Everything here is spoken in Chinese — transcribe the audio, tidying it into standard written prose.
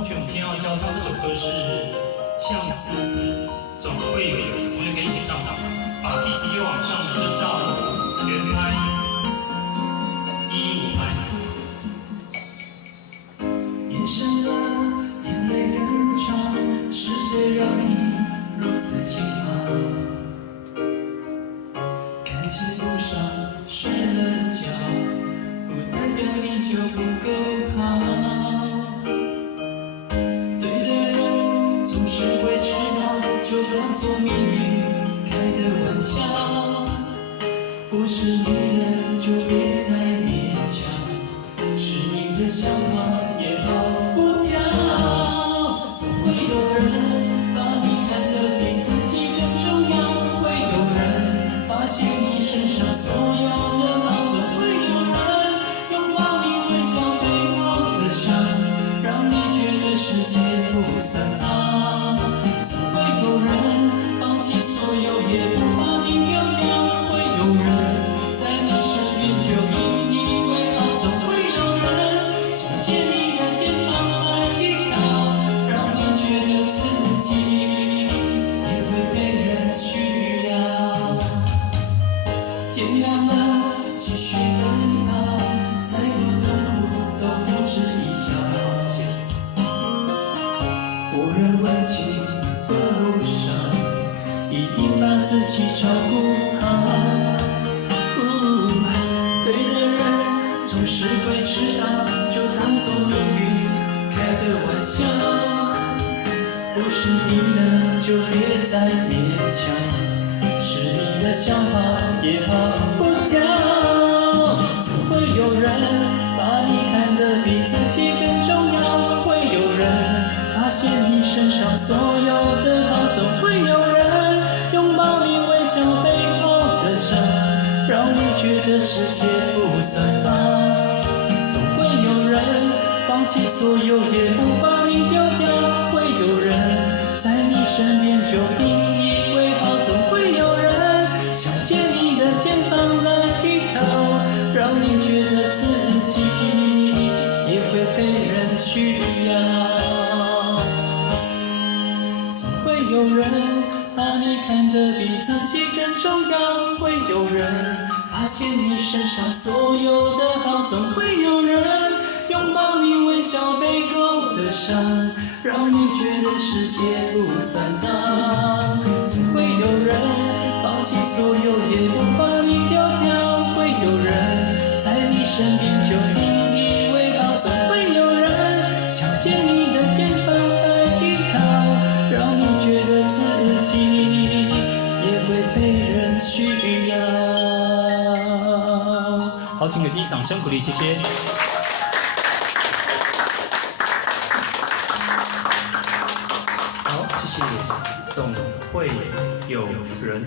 同学，我们今天要教唱这首歌是相思总会有，同学可以一起唱，把第直接往上升到原拍1、5拍。夜深了，眼泪很长，是谁让你如此轻狂？感情路上摔了跤，不代表你就不够好。对的人总是会迟到，就当作命运开的玩笑。不是你的就别再勉强，是你的想法也跑不掉。总会有人把你看得比自己更重要，会有人发现你身上所有的好，总会有人拥抱你微笑背后的伤，让你觉得世界不算脏。总会有人放弃所有也不把你丢掉，会有人在你身边就引以为傲，总会有人想借你的肩膀来依靠，让你觉得自己也会被人需要。天亮了，继续奔跑，再多痛苦都付之一笑。我认为情的路上，一定把自己照顾好。对的人总是会迟到，就当作命运开的玩笑。不是你的就别再勉强，是你的想法也跑不掉。总会有人把你看得比自己更重要，会有人发现你身上所有的好，总会有人拥抱你微笑背后的伤，让你觉得世界不算脏。总会有人放弃所有也不把你丢掉，会有人在你身边就引以为傲，总会有人想借你的肩膀来依靠，让你觉得自己也会被人需要。总会有人把你看得比自己更重要，会有人发现你身上所有的好，总会有人拥抱你微笑背后的伤，让你觉得世界不算脏。总会有人放弃所有也不把你丢掉，会有人在你身边就引以为傲，总会有人想借你的肩膀来依靠，让你觉得自己也会被人需要。好，请给自己掌声鼓励，谢谢。好，谢谢。总会有人。